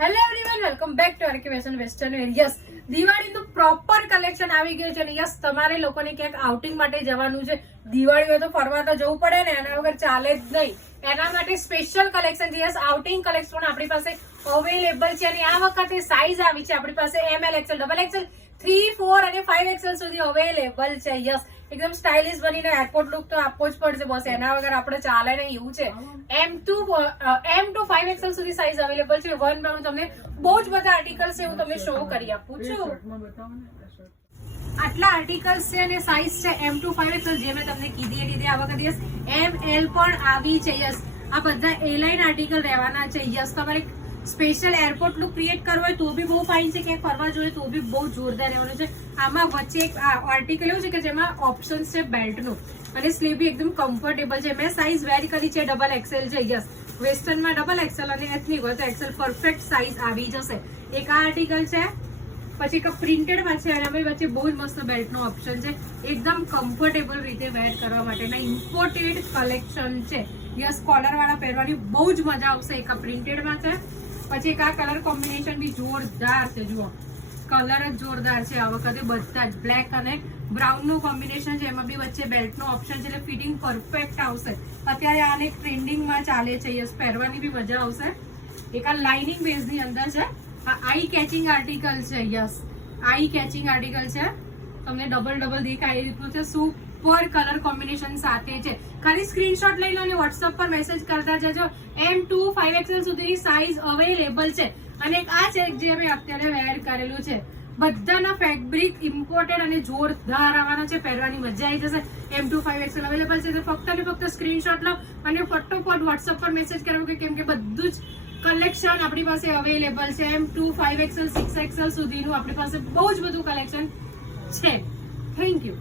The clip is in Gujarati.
Hello everyone, welcome back to RK fashion western wear. Yes, દિવાળીનું પ્રોપર કલેક્શન આવી ગયું છે અને યસ, તમારે લોકોને ક્યાંક આઉટિંગ માટે જવાનું છે. દિવાળી હોય તો ફરવા તો જવું પડે ને, એના વગર ચાલે જ નહીં. એના માટે સ્પેશિયલ કલેક્શન છે. યસ, આઉટિંગ કલેક્શન આપણી પાસે અવેલેબલ છે અને આ વખતે સાઇઝ આવી છે આપણી પાસે ML, XL, XXL, 3, 4 અને 5XL સુધી અવેલેબલ છે. યસ, એકદમ સ્ટાઇલિશ બનીને એરપોર્ટ લુક તો આપવો જ પડશે બસ, એના વગર આપણે ચાલે ને એવું છે. M to 5XL સુધી સાઇઝ અવેલેબલ છે. વન બાય તમને બહુ જ બધા આર્ટિકલ્સ છે, હું તમને શો કરી આપું છું. આટલા આર્ટિકલ્સ છે અને સાઇઝ છે M to 5XL, જે મેં તમને કીધી એ રીતે આ વખતે યસ ML પણ આવી છે. યસ, આ બધા A લાઇન આર્ટિકલ રહેવાના છે. યસ, તમારે સ્પેશિયલ એરપોર્ટ લુક ક્રિએટ કરવો હોય તો બી બહુ ફાઇન છે, ક્યાંક ફરવા જોઈએ તો બી બહુ જોરદાર રહેવાનું છે. આમાં વચ્ચે એક આર્ટિકલ એવું છે કે જેમાં ઓપ્શન્સ છે બેલ્ટનું અને સ્લીવ બી એકદમ કમ્ફર્ટેબલ છે. મેં સાઇઝ વેરી કરી છે, XXL છે. યસ, વેસ્ટર્નમાં XXL અને એથનિક હોય તો XL પરફેક્ટ સાઇઝ આવી જશે. એક આ આર્ટિકલ છે, પછી એક પ્રિન્ટેડમાં છે અને વચ્ચે બહુ જ મસ્ત બેલ્ટનો ઓપ્શન છે. એકદમ કમ્ફર્ટેબલ રીતે વેર કરવા માટેના ઇમ્પોર્ટેડ કલેક્શન છે. યસ, કોલર વાળા પહેરવાની બહુ જ મજા આવશે. એક આ પ્રિન્ટેડમાં છે, પછી એક આ કલર કોમ્બિનેશન બી જોરદાર છે. જુઓ, કલર જ જોરદાર છે આ વખતે. બધા જ બ્લેક અને બ્રાઉન નું કોમ્બિનેશન છે, એમાં બી વચ્ચે બેલ્ટ નો ઓપ્શન છે એટલે ફિટિંગ પરફેક્ટ આવશે. અત્યારે આને ટ્રેન્ડિંગમાં ચાલે છે. યસ, પહેરવાની બી મજા આવશે. એક આ લાઇનિંગ બેઝ ની અંદર છે. આ આઈ કેચિંગ આર્ટિકલ છે. યસ, આઈ કેચિંગ આર્ટિકલ છે, તમને ડબલ દેખાય એ રીતનું છે. સુપર કલર કોમ્બિનેશન સાથે છે. ખાલી સ્ક્રીનશોટ લઈ લો અને વોટ્સઅપ પર મેસેજ કરતા જજો. M to 5XL સુધીની સાઇઝ અવેલેબલ છે. અને એક આ છે જે મેં અત્યારે વેર કરેલું છે. બધાના ફેબ્રિક ઇમ્પોર્ટેડ અને જોરદાર આવવાના છે, પહેરવાની મજા આવી જશે. M to 5XL અવેલેબલ છે તો ફક્ત ને ફક્ત સ્ક્રીનશોટ લો અને ફટોફટ વોટ્સઅપ પર મેસેજ કરો, કેમ કે બધું જ કલેક્શન આપણી પાસે અવેલેબલ છે. M to 5XL 6XL સુધીનું આપણી પાસે બહુ જ બધું કલેક્શન છે. Thank you.